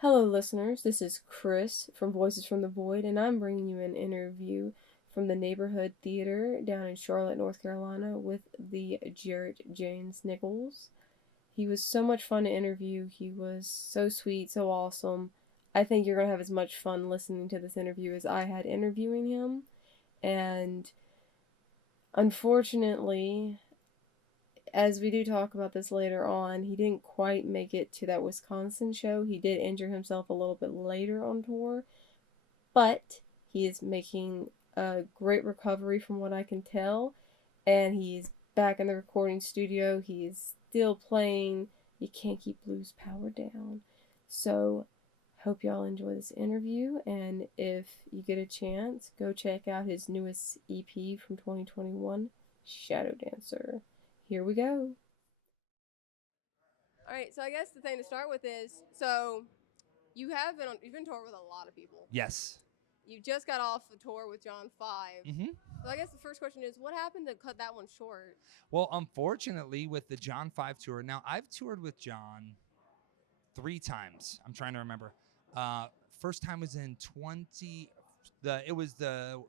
Hello, listeners. This is Chris from Voices from the Void, and I'm bringing you an interview from the Neighborhood Theater down in Charlotte, North Carolina, with the Jarrett James Nichols. He was so much fun to interview. He was so sweet, so awesome. I think you're going to have as much fun listening to this interview as I had interviewing him. And unfortunately, as we do talk about this later on, he didn't quite make it to that Wisconsin show. He did injure himself a little bit later on tour, but he is making a great recovery from what I can tell, and he's back in the recording studio. He's still playing You Can't Keep Blues Power Down. So, hope y'all enjoy this interview, and if you get a chance, go check out his newest EP from 2021, Shadow Dancer. Here we go. All right, so I guess the thing to start with is you've been touring with a lot of people. Yes. You just got off a tour with John 5. hmm So I guess the first question is, what happened to cut that one short? Well, unfortunately, with the John 5 tour, now I've toured with John 3 times. I'm trying to remember. Uh, First time was in 20. It was the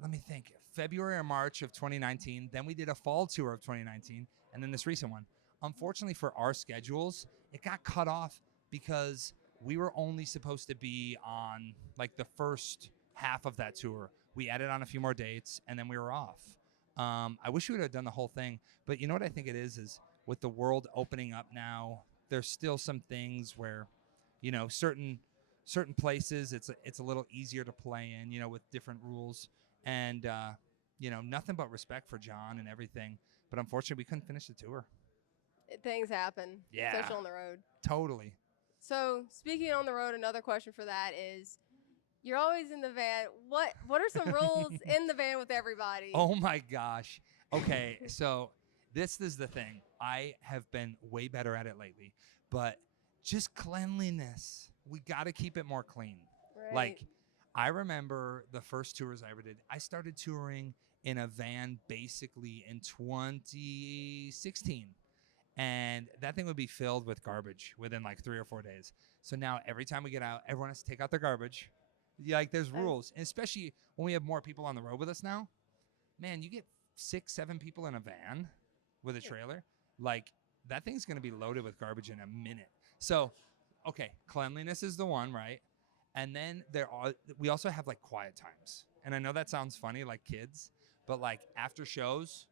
let me think, February or March of 2019. Then we did a fall tour of 2019, and then this recent one. Unfortunately for our schedules, it got cut off because we were only supposed to be on like the first half of that tour. We added on a few more dates, and then we were off. I wish we would have done the whole thing, but you know what I think it is with the world opening up now, there's still some things where, certain places it's a little easier to play in, with different rules and nothing but respect for John and everything. But unfortunately, we couldn't finish the tour. Things happen, Yeah, especially on the road. totally. So speaking on the road, another question for that is, you're always in the van. What are some rules in the van with everybody? Oh my gosh. Okay, so this is the thing. I have been way better at it lately, but just cleanliness. We got to keep it more clean. Right. Like, I remember the first tours I ever did. I started touring in a van basically in 2016. And that thing would be filled with garbage within like 3 or 4 days. So now every time we get out, everyone has to take out their garbage. Yeah, like there's rules, and especially when we have more people on the road with us now. Man, you get 6, 7 people in a van with a trailer. Like that thing's gonna be loaded with garbage in a minute. So, okay, cleanliness is the one, right? And then we also have like quiet times. And I know that sounds funny, like kids, but like after shows,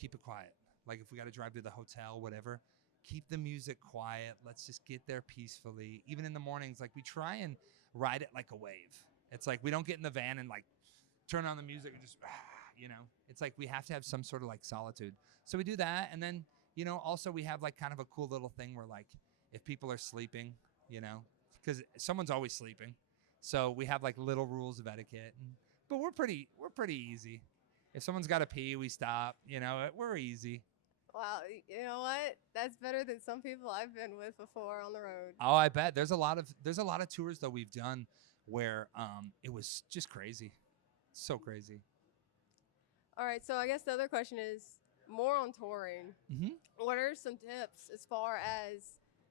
keep it quiet. Like if we got to drive to the hotel, whatever, keep the music quiet. Let's just get there peacefully. Even in the mornings, like we try and ride it like a wave. It's like we don't get in the van and like turn on the music and just, it's like we have to have some sort of like solitude. So we do that. And then, also we have like kind of a cool little thing where like if people are sleeping, because someone's always sleeping. So we have like little rules of etiquette. But we're pretty easy. If someone's got to pee, we stop. We're easy. Wow, you know what? That's better than some people I've been with before on the road. Oh, I bet there's a lot of tours that we've done where it was just crazy, so crazy. All right, so I guess the other question is more on touring. hmm What are some tips as far as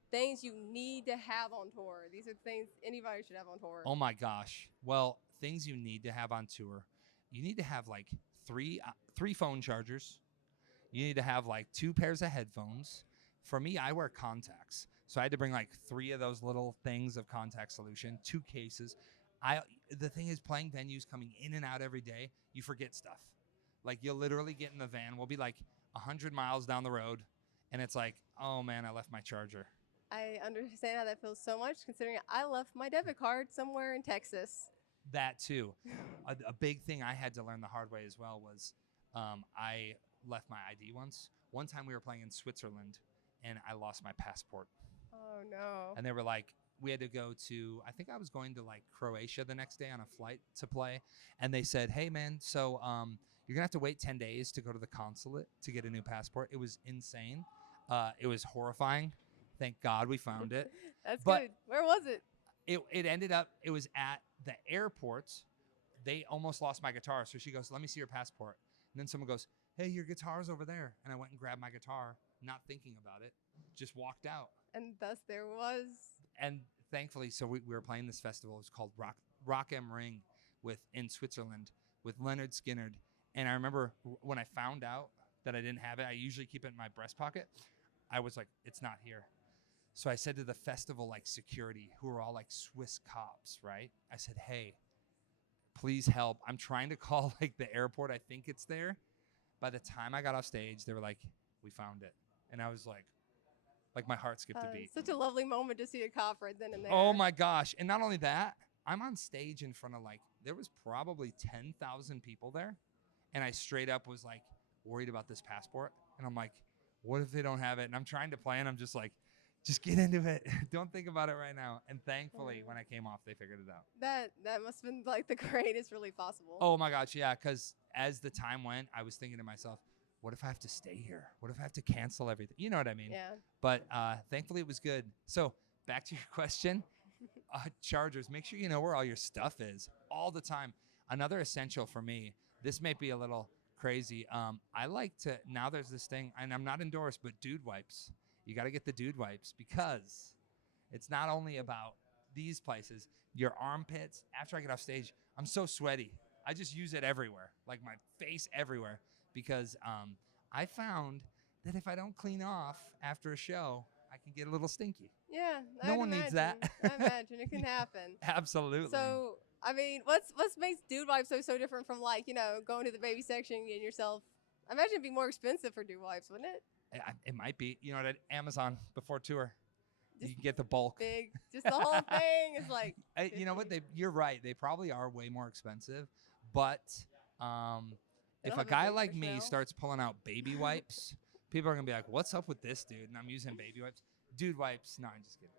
things you need to have on tour? These are things anybody should have on tour. Oh my gosh. Well, things you need to have on tour. You need to have like three phone chargers. You need to have like 2 pairs of headphones. For me, I wear contacts. So I had to bring like 3 of those little things of contact solution, 2 cases. I the thing is playing venues coming in and out every day, you forget stuff. Like you'll literally get in the van. We'll be like 100 miles down the road and it's like, "Oh man, I left my charger." I understand how that feels so much, considering I left my debit card somewhere in Texas. That too. A big thing I had to learn the hard way as well was I left my ID once. One time we were playing in Switzerland and I lost my passport. Oh no. And they were like, we had to go to, I think I was going to like Croatia the next day on a flight to play. And they said, hey man, so you're going to have to wait 10 days to go to the consulate to get a new passport. It was insane. It was horrifying. Thank God we found it. That's But good. Where was it? it ended up, it was at the airport. They almost lost my guitar. So she goes, let me see your passport. And then someone goes, hey, your guitar's over there. And I went and grabbed my guitar, not thinking about it, just walked out. And thus there was. And thankfully, so we were playing this festival. It was called Rock am Ring in Switzerland with Leonard Skinnerd. And I remember when I found out that I didn't have it, I usually keep it in my breast pocket. I was like, it's not here. So I said to the festival like security, who are all like Swiss cops, right? I said, hey, please help. I'm trying to call like the airport. I think it's there. By the time I got off stage, they were like, we found it. And I was like my heart skipped a beat. Such a lovely moment to see a cop right then and there. Oh my gosh. And not only that, I'm on stage in front of like, there was probably 10,000 people there. And I straight up was like worried about this passport. And I'm like, what if they don't have it? And I'm trying to play and I'm just like, just get into it. Don't think about it right now. And thankfully, when I came off, they figured it out. That must have been like the greatest relief possible. Oh my gosh, yeah. Because as the time went, I was thinking to myself, what if I have to stay here? What if I have to cancel everything? You know what I mean? Yeah. But thankfully, it was good. So back to your question, Chargers. Make sure you know where all your stuff is all the time. Another essential for me. This may be a little crazy. I like to now. There's this thing, and I'm not endorsed, but dude wipes. You got to get the dude wipes because it's not only about these places, your armpits. After I get off stage, I'm so sweaty. I just use it everywhere, like my face everywhere, because I found that if I don't clean off after a show, I can get a little stinky. Yeah, no one needs that. I imagine it can happen. Absolutely. So, I mean, what makes dude wipes so different from like going to the baby section and getting yourself? I imagine it'd be more expensive for dude wipes, wouldn't it? It might be. You know, at Amazon before tour, you can get the bulk. Big, just the whole thing is like. You know what? You're right. They probably are way more expensive, but if a guy like me starts pulling out baby wipes, people are gonna be like, "What's up with this dude?" And I'm using baby wipes, dude wipes. No, I'm just kidding.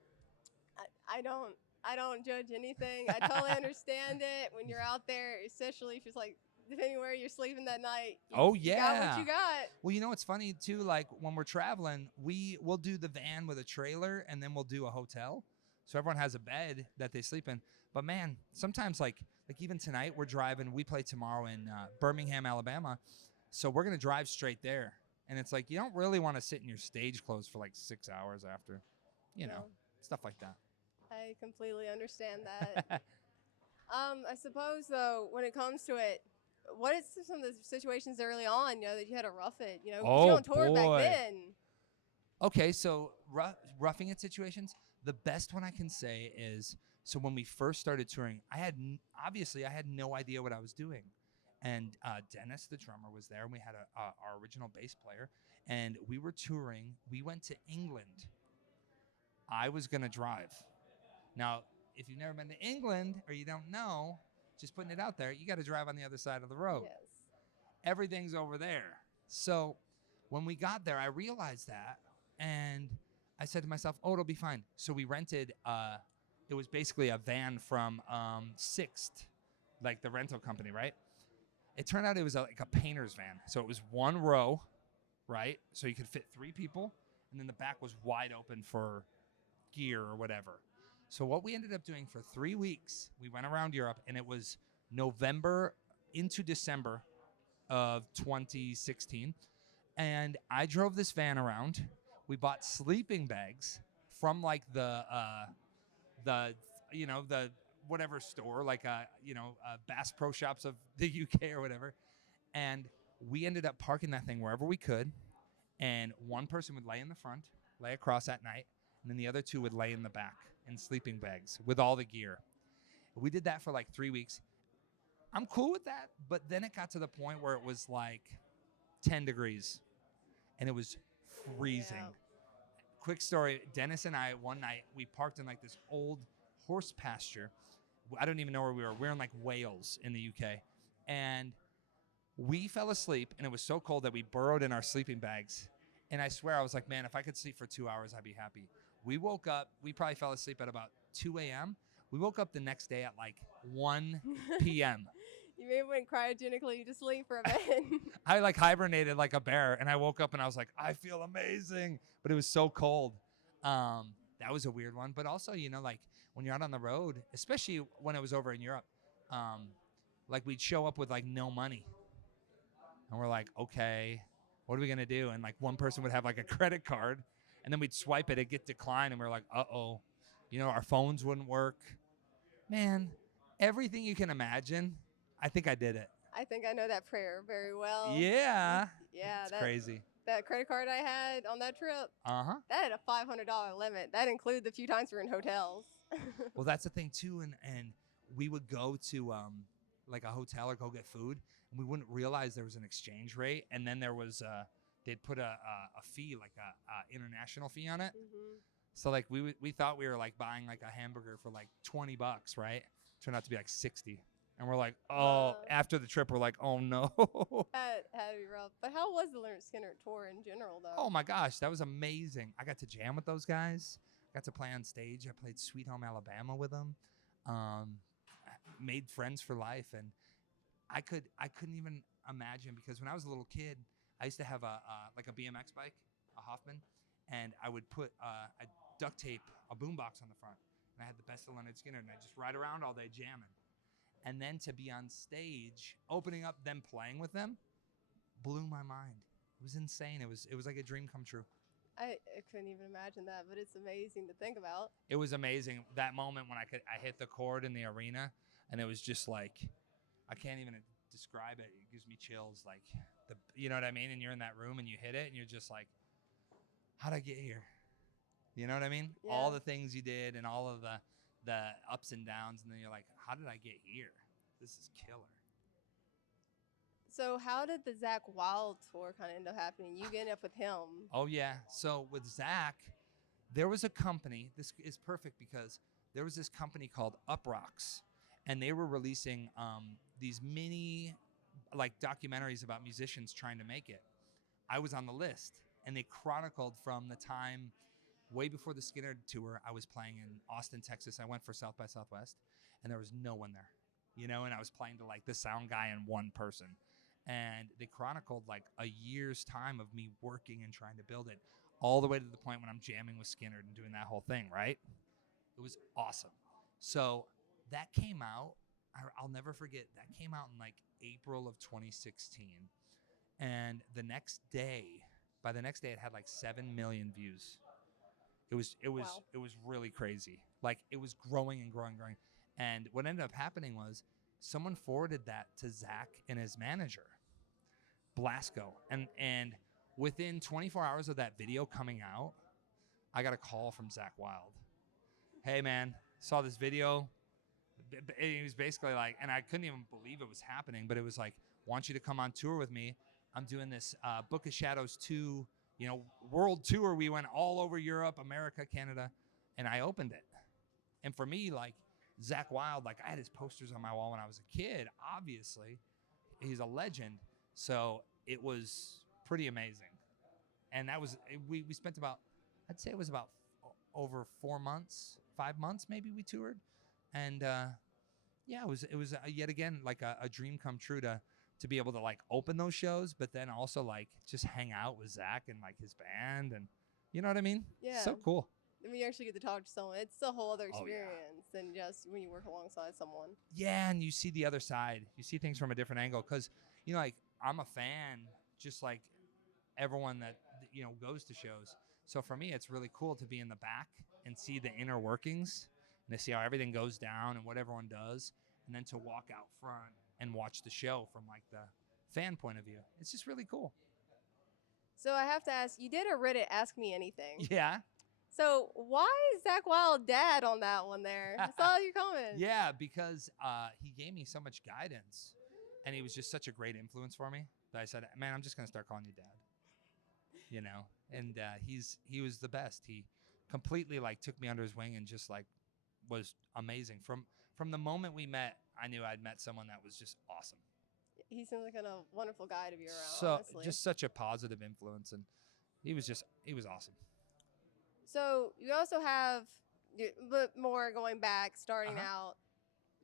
I don't judge anything. I totally understand it when you're out there, especially if it's like depending where you're sleeping that night. You got what you got. Well, you know what's funny too? Like when we're traveling, we'll do the van with a trailer, and then we'll do a hotel, so everyone has a bed that they sleep in. But man, sometimes like even tonight we're driving. We play tomorrow in Birmingham, Alabama, so we're gonna drive straight there. And it's like you don't really want to sit in your stage clothes for like 6 hours after, stuff like that. I completely understand that. I suppose though, when it comes to it, what is some of the situations early on, that you had to rough it? You don't tour back then. Okay, so roughing it situations. The best one I can say is so when we first started touring, I had no idea what I was doing, and Dennis, the drummer, was there, and we had our original bass player, and we were touring. We went to England. I was gonna drive. Now, if you've never been to England or you don't know, just putting it out there, you got to drive on the other side of the road. Yes. Everything's over there. So when we got there, I realized that, and I said to myself, "Oh, it'll be fine." So we rented. It was basically a van from Sixt, like the rental company, right? It turned out it was like a painter's van. So it was one row, right? So you could fit 3 people, and then the back was wide open for gear or whatever. So what we ended up doing for 3 weeks, we went around Europe, and it was November into December of 2016. And I drove this van around. We bought sleeping bags from like the whatever store, like Bass Pro Shops of the UK or whatever. And we ended up parking that thing wherever we could. And one person would lay in the front, lay across at night, and then the other 2 would lay in the back in sleeping bags with all the gear. We did that for like 3 weeks. I'm cool with that, but then it got to the point where it was like 10 degrees, and it was freezing. Yeah. Quick story, Dennis and I, one night, we parked in like this old horse pasture. I don't even know where we were. We were in like Wales in the UK. And we fell asleep, and it was so cold that we burrowed in our sleeping bags. And I swear, I was like, man, if I could sleep for 2 hours, I'd be happy. We woke up, we probably fell asleep at about 2 a.m. We woke up the next day at like 1 p.m. You maybe went cryogenically to sleep for a bit. I like hibernated like a bear, and I woke up and I was like, I feel amazing. But it was so cold. That was a weird one. But also, like when you're out on the road, especially when it was over in Europe, like we'd show up with like no money. And we're like, okay, what are we going to do? And like one person would have like a credit card, and then we'd swipe it, it'd get declined, and we're like, uh-oh. Our phones wouldn't work. Man, everything you can imagine, I think I did it. I think I know that prayer very well. Yeah. Yeah, It's crazy. that credit card I had on that trip, Uh-huh. that had a $500 limit. That included the few times we were in hotels. Well, that's the thing too, and we would go to like a hotel or go get food, and we wouldn't realize there was an exchange rate, and then there was they'd put a fee, like a international fee on it. Mhm. So like we thought we were like buying like a hamburger for like $20, right? Turned out to be like 60. And we're like, oh, after the trip, we're like, oh no. That had to be rough. But how was the Leonard Skinner tour in general, though? Oh my gosh, that was amazing. I got to jam with those guys. Got to play on stage. I played Sweet Home Alabama with them. Um, made friends for life, and I couldn't even imagine, because when I was a little kid, I used to have like a BMX bike, a Hoffman, and I would put a duct tape a boombox on the front, and I had the best of Leonard Skinner, and I just ride around all day jamming. And then to be on stage, opening up, them playing with them, blew my mind. It was insane. It was like a dream come true. I couldn't even imagine that, but it's amazing to think about. It was amazing, that moment when I hit the chord in the arena, and it was just like, I can't even describe it. It gives me chills, like you know what I mean? And you're in that room and you hit it, and you're just like, how'd I get here? You know what I mean? Yeah. All the things you did and all of the ups and downs, and then you're like, how did I get here? This is killer. So how did the Zach Wild tour kind of end up happening? You ended up with him. Oh yeah. So with Zach, there was a company. This is perfect because there was this company called Uprocks, and they were releasing these mini like documentaries about musicians trying to make it. I was on the list, and they chronicled from the time way before the Skinner tour. I was playing in Austin, Texas. I went for South by Southwest, and there was no one there, and I was playing to like the sound guy and one person. And they chronicled like a year's time of me working and trying to build it, all the way to the point when I'm jamming with Skinner and doing that whole thing, right? It was awesome. So that came out, I'll never forget, that came out in like April of 2016. And by the next day, it had like 7 million views. It was Wow. It was really crazy. Like, it was growing and growing and growing. And what ended up happening was someone forwarded that to Zach and his manager, Blasco. And within 24 hours of that video coming out, I got a call from Zach Wild. Hey man, saw this video. He was basically like, and I couldn't even believe it was happening, but it was like, want you to come on tour with me. I'm doing this Book of Shadows 2, world tour. We went all over Europe, America, Canada, and I opened it. And for me, like, Zach Wild, like, I had his posters on my wall when I was a kid, obviously. He's a legend. So it was pretty amazing. And that was, we spent about, I'd say it was about over 4 months, 5 months maybe we toured. And yeah, it was yet again like a dream come true to be able to like open those shows, but then also like just hang out with Zach and like his band, and you know what I mean? Yeah. So cool. I mean, you actually get to talk to someone. It's a whole other Oh, yeah. experience than just when you work alongside someone. Yeah, and you see the other side. You see things from a different angle, because like, I'm a fan just like everyone that goes to shows. So for me, it's really cool to be in the back and see the inner workings, and to see how everything goes down and what everyone does, and then to walk out front and watch the show from like the fan point of view. It's just really cool. So I have to ask, you did a Reddit Ask Me Anything. Yeah. So why is Zach Wild dad on that one there? I saw your comment. Yeah, because he gave me so much guidance, and he was just such a great influence for me that I said, man, I'm just going to start calling you dad. And he was the best. He completely like took me under his wing and just like was amazing. From the moment we met, I knew I'd met someone that was just awesome. He seems like a wonderful guy to be around. So honestly. Just such a positive influence, and he was awesome. So you also have, but more going back, starting out.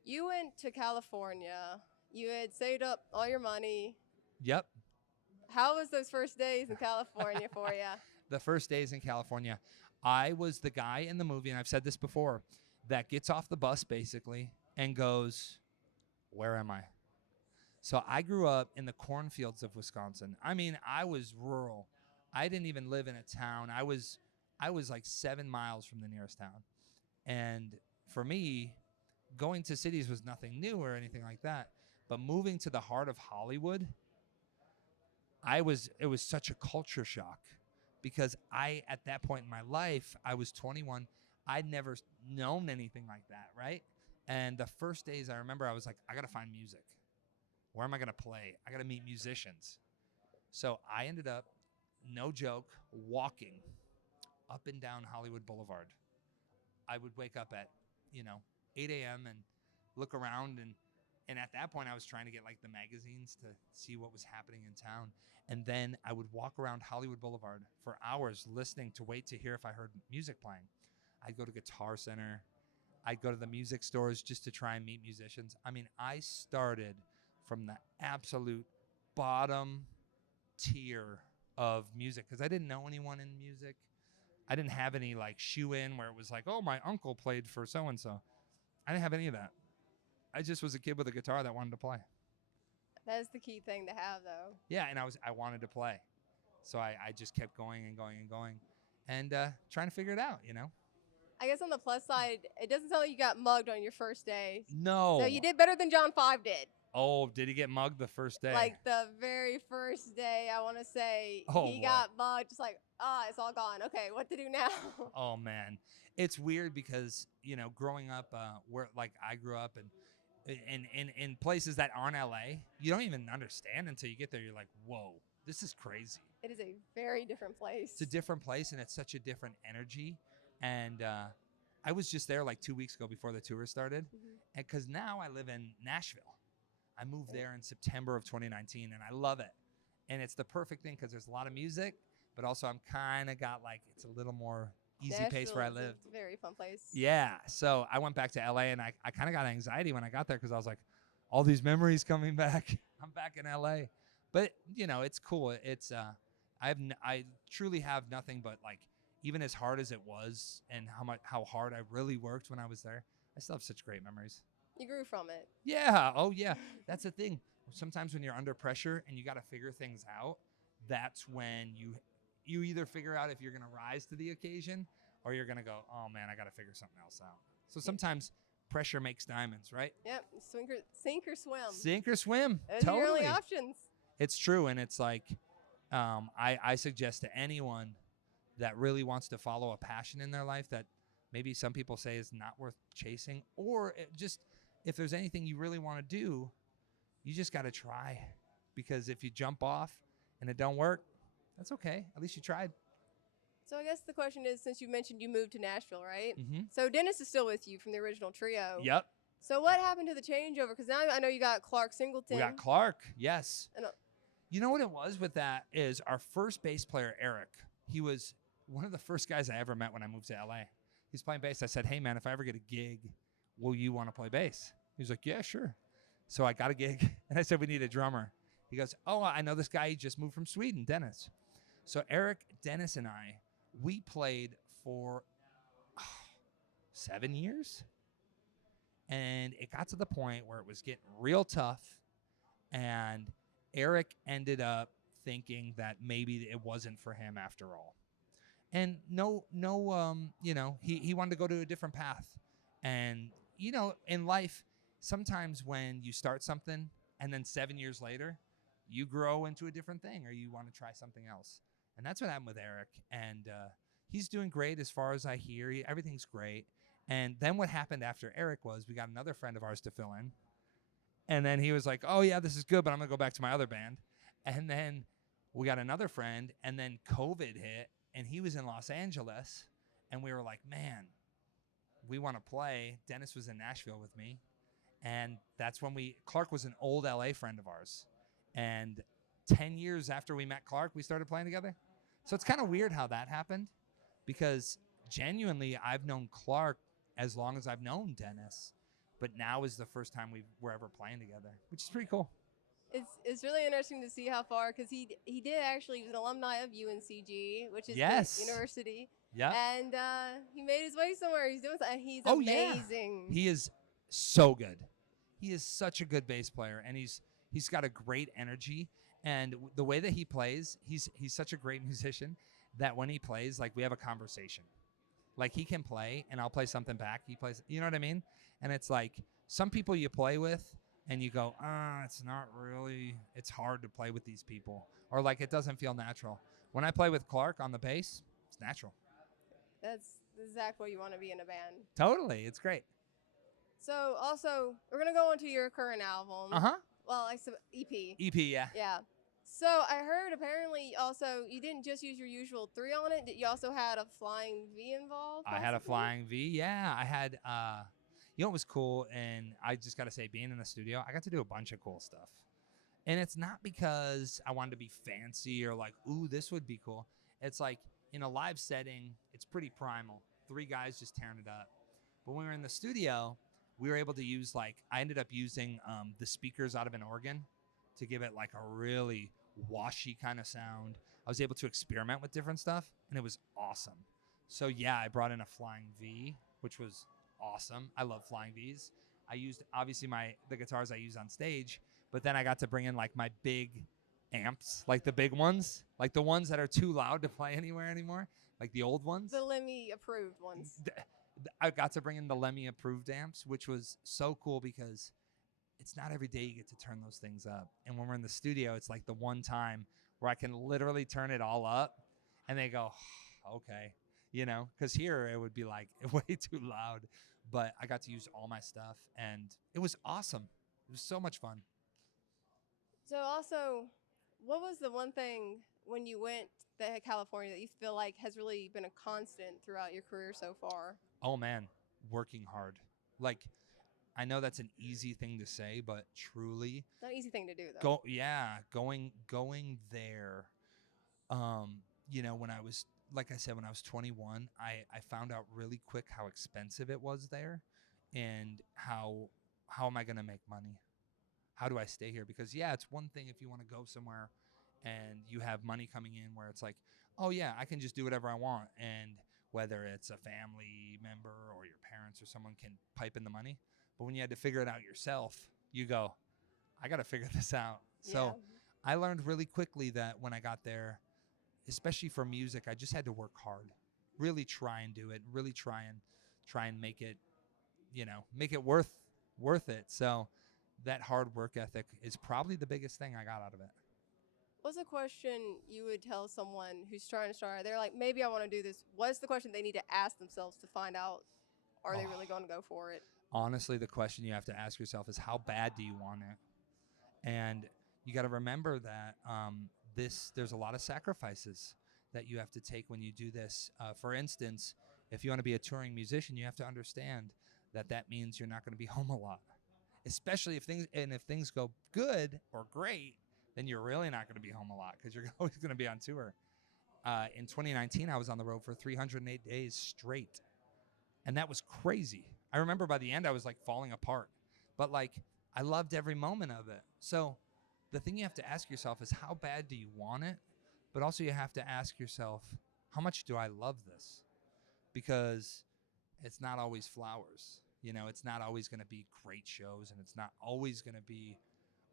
You went to California. You had saved up all your money. Yep. How was those first days in California for you? The first days in California, I was the guy in the movie, and I've said this before, that gets off the bus basically and goes, where am I? So I grew up in the cornfields of Wisconsin. I mean, I was rural. I didn't even live in a town. I was like 7 miles from the nearest town. And for me, going to cities was nothing new or anything like that. But moving to the heart of Hollywood, it was such a culture shock because at that point in my life, I was 21. I'd never known anything like that, right? And the first days I remember I was like, I got to find music. Where am I going to play? I got to meet musicians. So I ended up, no joke, walking up and down Hollywood Boulevard. I would wake up at, 8 a.m. and look around, and at that point I was trying to get like the magazines to see what was happening in town. And then I would walk around Hollywood Boulevard for hours listening to wait to hear if I heard music playing. I'd go to Guitar Center. I'd go to the music stores just to try and meet musicians. I mean, I started from the absolute bottom tier of music because I didn't know anyone in music. I didn't have any like shoe in where it was like, oh, my uncle played for so and so. I didn't have any of that. I just was a kid with a guitar that wanted to play. That is the key thing to have, though. Yeah, and I wanted to play, so I just kept going and going and going, and trying to figure it out. I guess on the plus side, it doesn't sound like you got mugged on your first day. No. So you did better than John 5 did. Oh, did he get mugged the first day? Like the very first day, I want to say he got mugged. Just like, it's all gone. Okay, what to do now? Oh man, it's weird because growing up where like I grew up and in places that aren't LA, you don't even understand until you get there. You're like, whoa, this is crazy. It is a very different place. It's a different place and it's such a different energy. And I was just there like 2 weeks ago before the tour started, and because now I live in Nashville. I moved there in September of 2019, and I love it. And it's the perfect thing because there's a lot of music, but also I'm kind of got like it's a little more easy pace where I live. It's a very fun place. Yeah. So I went back to LA, and I kind of got anxiety when I got there because I was like, all these memories coming back. I'm back in LA, but it's cool. It's I truly have nothing but like, even as hard as it was and how hard I really worked when I was there, I still have such great memories. You grew from it. Yeah. Oh, yeah. That's the thing. Sometimes when you're under pressure and you got to figure things out, that's when you either figure out if you're going to rise to the occasion or you're going to go, oh, man, I got to figure something else out. So sometimes pressure makes diamonds, right? Yep. Sink or swim. Sink or swim. Those are your only options. It's true. And it's like I suggest to anyone that really wants to follow a passion in their life that maybe some people say is not worth chasing, or just if there's anything you really want to do, you just got to try. Because if you jump off and it don't work, that's okay. At least you tried. So I guess the question is, since you mentioned you moved to Nashville, right? Mm-hmm. So Dennis is still with you from the original trio. Yep. So what happened to the changeover? Because now I know you got Clark Singleton. We got Clark, yes. And, you know what it was with that is our first bass player, Eric, he was one of the first guys I ever met when I moved to LA. He's playing bass. I said, hey, man, if I ever get a gig, will you want to play bass? He was like, yeah, sure. So I got a gig, and I said, we need a drummer. He goes, oh, I know this guy. He just moved from Sweden, Dennis. So Eric, Dennis, and I, we played for 7 years. And it got to the point where it was getting real tough. And Eric ended up thinking that maybe it wasn't for him after all. And he wanted to go to a different path. And, in life, sometimes when you start something and then 7 years later, you grow into a different thing or you want to try something else. And that's what happened with Eric. And he's doing great as far as I hear. Everything's great. And then what happened after Eric was we got another friend of ours to fill in. And then he was like, oh, yeah, this is good, but I'm going to go back to my other band. And then we got another friend, and then COVID hit, and he was in Los Angeles. And we were like, man, we want to play. Dennis was in Nashville with me. And that's when Clark was an old LA friend of ours. And 10 years after we met Clark, we started playing together. So it's kind of weird how that happened because genuinely I've known Clark as long as I've known Dennis. But now is the first time we were ever playing together, which is pretty cool. It's really interesting to see how far, because he was an alumni of UNCG, which is the university. Yeah. And he made his way somewhere. He's doing something. He's amazing. Yeah. He is so good. He is such a good bass player, and he's got a great energy. And the way that he plays, he's such a great musician that when he plays, like, we have a conversation. Like he can play and I'll play something back. He plays, you know what I mean? And it's like some people you play with and you go, it's not really, it's hard to play with these people. Or like it doesn't feel natural. When I play with Clark on the bass, it's natural. That's exactly what you want to be in a band. Totally. It's great. So also, we're going to go on to your current album. Uh-huh. Well, EP. EP, yeah. Yeah. So I heard apparently also you didn't just use your usual 3 on it. You also had a flying V involved. Possibly? I had a flying V. Yeah, I had. You know what was cool, and I just got to say, being in the studio, I got to do a bunch of cool stuff. And it's not because I wanted to be fancy or like, ooh, this would be cool. It's like in a live setting, it's pretty primal. 3 guys just tearing it up. But when we were in the studio, we were able to use I ended up using the speakers out of an organ to give it like a really washy kind of sound. I was able to experiment with different stuff, and it was awesome. So yeah, I brought in a flying V, which was awesome. I love flying Vs. I used obviously the guitars I use on stage, but then I got to bring in like my big amps, like the big ones, like the ones that are too loud to play anywhere anymore, like the old ones. The Lemmy approved ones. I got to bring in the Lemmy approved amps, which was so cool because it's not every day you get to turn those things up. And when we're in the studio, it's like the one time where I can literally turn it all up and they go, okay, you know, because here it would be like way too loud. But I got to use all my stuff and it was awesome. It was so much fun. So also, what was the one thing when you went to California that you feel like has really been a constant throughout your career so far? Oh man, working hard. Like, I know that's an easy thing to say, but truly, it's not an easy thing to do though. Going there. You know, when I was, like I said, when I was 21, I found out really quick how expensive it was there, and how am I gonna make money? How do I stay here? Because yeah, it's one thing if you want to go somewhere and you have money coming in where it's like, oh yeah, I can just do whatever I want, and whether it's a family member or your parents or someone can pipe in the money. But when you had to figure it out yourself, you go, I got to figure this out. Yeah. So I learned really quickly that when I got there, especially for music, I just had to work hard, really try and do it, really try and make it, you know, make it worth it. So that hard work ethic is probably the biggest thing I got out of it. What's a question you would tell someone who's trying to start? They're like, maybe I want to do this. What's the question they need to ask themselves to find out, are they really going to go for it? Honestly, the question you have to ask yourself is, how bad do you want it? And you got to remember that there's a lot of sacrifices that you have to take when you do this. For instance, if you want to be a touring musician, you have to understand that means you're not going to be home a lot, especially if things go good or great. Then you're really not going to be home a lot because you're always going to be on tour. In 2019, I was on the road for 308 days straight. And that was crazy. I remember by the end, I was like falling apart. But like, I loved every moment of it. So the thing you have to ask yourself is, how bad do you want it? But also you have to ask yourself, how much do I love this? Because it's not always flowers. You know, it's not always going to be great shows, and it's not always going to be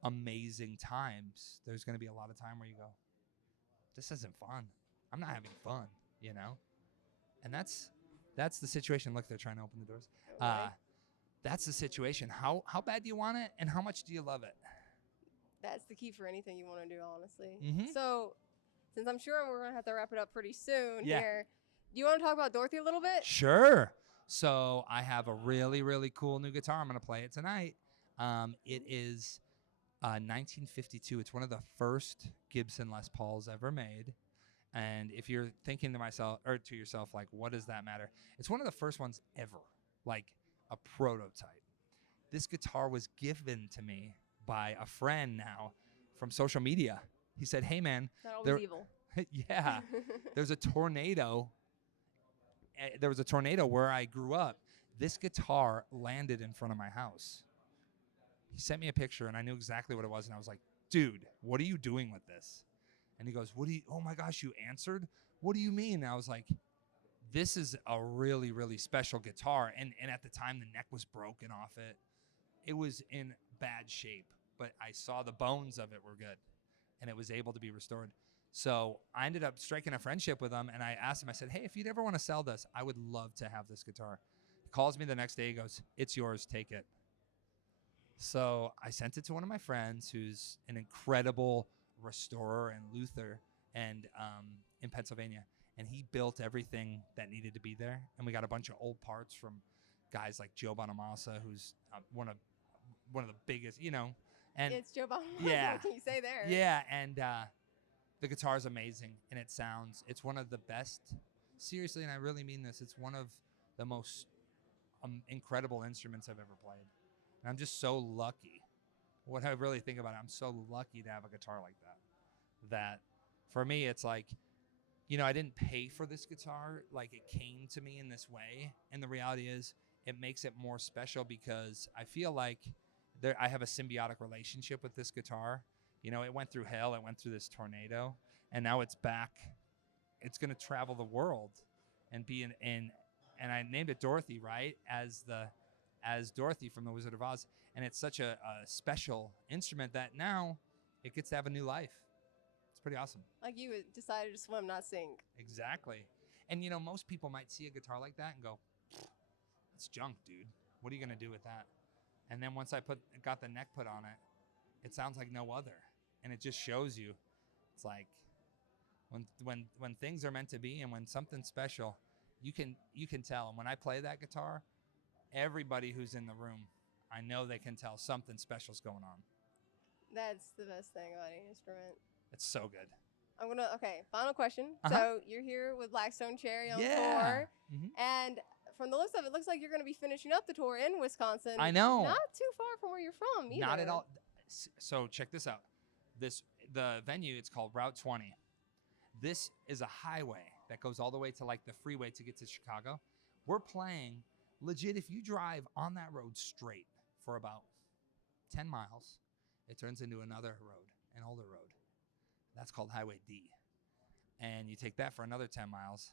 amazing times. There's going to be a lot of time where you go, this isn't fun. I'm not having fun, you know? And that's the situation. Look, they're trying to open the doors. That's the situation. How bad do you want it, and how much do you love it? That's the key for anything you want to do, honestly. Mm-hmm. So, since I'm sure we're going to have to wrap it up pretty soon here, do you want to talk about Dorothy a little bit? Sure. So I have a really, really cool new guitar. I'm going to play it tonight. It is 1952. It's one of the first Gibson Les Pauls ever made. And if you're thinking to yourself, like, what does that matter? It's one of the first ones ever, like a prototype. This guitar was given to me by a friend now from social media. He said, hey, man. Not always evil. Yeah. There's a tornado. There was a tornado where I grew up. This guitar landed in front of my house. He sent me a picture, and I knew exactly what it was. And I was like, dude, what are you doing with this? And he goes, oh my gosh, you answered? What do you mean? And I was like, this is a really, really special guitar. And at the time, the neck was broken off it. It was in bad shape, but I saw the bones of it were good, and it was able to be restored. So I ended up striking a friendship with him, and I asked him, I said, hey, if you'd ever want to sell this, I would love to have this guitar. He calls me the next day. He goes, it's yours. Take it. So I sent it to one of my friends who's an incredible restorer and luthier and in Pennsylvania. And he built everything that needed to be there. And we got a bunch of old parts from guys like Joe Bonamassa, who's one of the biggest, And It's Joe Biden. yeah, What can you say there? yeah, and the guitar is amazing, and it's one of the best. Seriously, and I really mean this. It's one of the most incredible instruments I've ever played. And I'm just so lucky. What I really think about it, I'm so lucky to have a guitar like that. That for me, it's like, I didn't pay for this guitar. Like, it came to me in this way. And the reality is, it makes it more special because I feel like I have a symbiotic relationship with this guitar. It went through hell. It went through this tornado. And now it's back. It's going to travel the world and be and I named it Dorothy, right? As Dorothy from The Wizard of Oz. And it's such a special instrument that now it gets to have a new life. It's pretty awesome. Like you decided to swim, not sink. Exactly. And, most people might see a guitar like that and go, it's junk, dude. What are you going to do with that? And then once I got the neck put on it, it sounds like no other. And it just shows you, it's like when things are meant to be and when something's special, you can tell. And when I play that guitar, everybody who's in the room, I know they can tell something special's going on. That's the best thing about any instrument. It's so good. Okay, final question. Uh-huh. So you're here with Blackstone Cherry on Yeah. tour. Mhm. And from the looks of it, looks like you're going to be finishing up the tour in Wisconsin. I know. Not too far from where you're from either. Not at all. So check this out. The venue, it's called Route 20. This is a highway that goes all the way to like the freeway to get to Chicago. We're playing legit. If you drive on that road straight for about 10 miles, it turns into another road, an older road. That's called Highway D. And you take that for another 10 miles.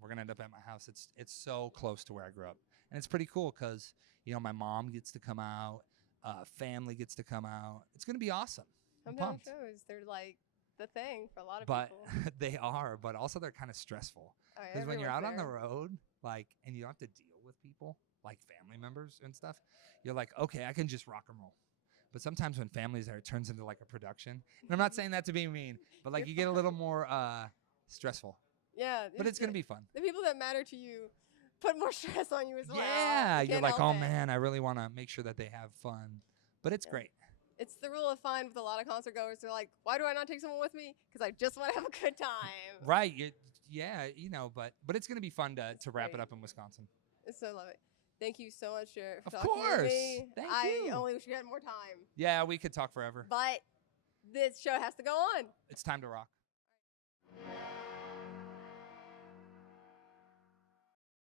We're going to end up at my house. It's so close to where I grew up. And it's pretty cool because, my mom gets to come out. Family gets to come out. It's going to be awesome. I'm Hometown pumped. shows, they're like the thing for a lot of But people. they are, but also they're kind of stressful. Oh, yeah, Because when you're out everyone's on the road, and you don't have to deal with people, like family members and stuff, you're like, okay, I can just rock and roll. But sometimes when family's there, it turns into like a production. And I'm not saying that to be mean, but like you get a little more stressful. Yeah. But it's going to be fun. The people that matter to you put more stress on you as well. Yeah. You You're can't like, help oh it. man, I really want to make sure that they have fun. But it's great. It's the rule of fine with a lot of concert goers. They're like, why do I not take someone with me? Because I just want to have a good time. Right. But it's going to be fun to wrap it great. up in Wisconsin. So love it. Thank you so much, Jared, for Of talking course. to me. Thank I you. only wish we had more time. Yeah, we could talk forever. But this show has to go on. It's time to rock.